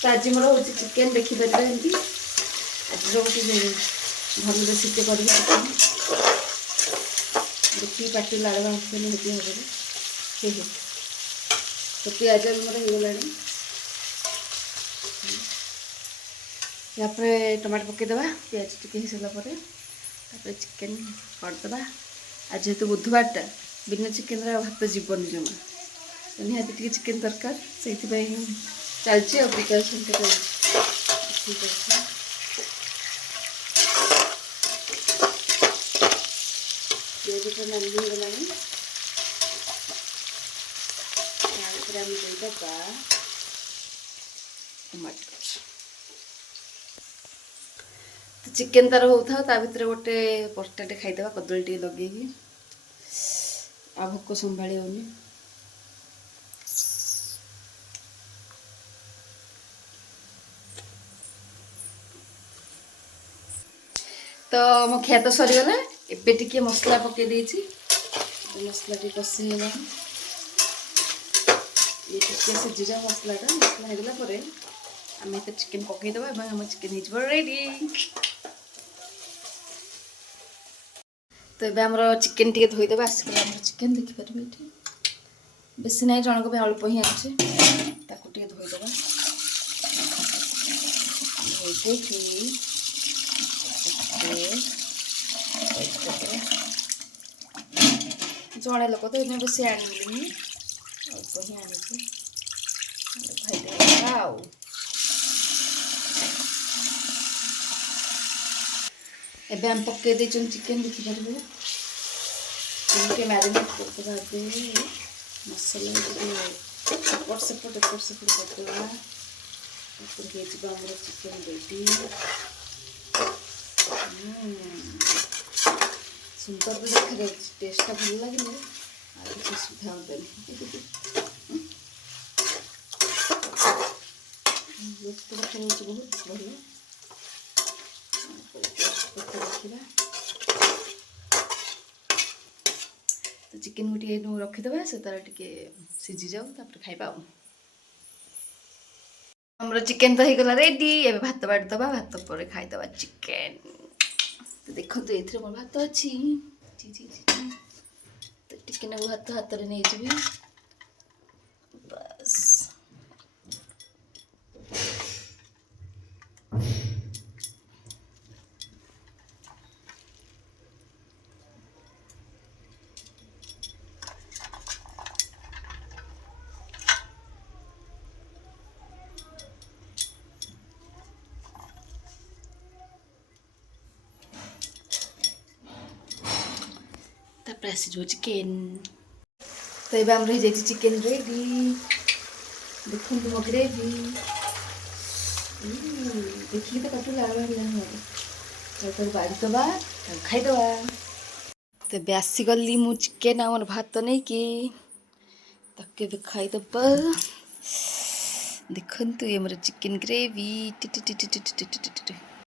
तो आज मोर हूँ चिकेन देखिपारे एमती आज गोटे भल रेसिपी कर देखिए पाटी लाड़ बांधे हेती भाव तो पिज मोर होगला यापर टमाटो पकईदे पिज टिके सारापर चिकेन करदे आज जेहेतु बुधवारटा बिना चिकेन भात जीवन जमा तो निहाती चिकेन दरकार से चलती प्रिपेरेसन पिज नाली होगला टमाटो तो चिकेन तार होता ता भर गोटे पस्ताटे खाईदे कदली टे लगे आ भोक संभाली होनी तो मो खिया तो सरीगला एबे टिके मसला पकई देछि मसला टी कषिगला ये टिके सिझीजा मसला होगला पर आम तो चिकेन पकईदे आम चिकेन हो रेडी तो ये आम चिकेन टी धोईदे आसिक चिकेन देखिपारे ये बेसी ना जनक अल्प ही आछे धोईदे धोई जड़े लोक तो ये बेसी आनी अल्प ही आनी एबे हम पकई दे चिकेन देखिपारे मैरिनेट करते मसला एपट सेपट करदेवा आम चिकेन रेडी सुंदर तो देखा टेस्टा भल लगे किसी सुविधा बहुत बढ़िया देखा तो चिकेन गोटे रखीदे से तार टे सीझी जाऊ खाइबा हमर चिकेन तो होगला रेडी एबे भात बाड़ीदे भात पर खाईदे चिकेन तो देखो तो ये मोर भात अच्छी तो टिके भात हाथ में नहीं जी बस आसीज चिकेन तो ये आम रही जाइए चिकेन रेडी देखो मो ग्रेवी देखिए तो कटू लाड़ बाड़ीदे खाईदे तो आसीगली मु चिकेन आमर भात नहीं कि तक खाईदे देखु ये मोर चिकेन ग्रेवी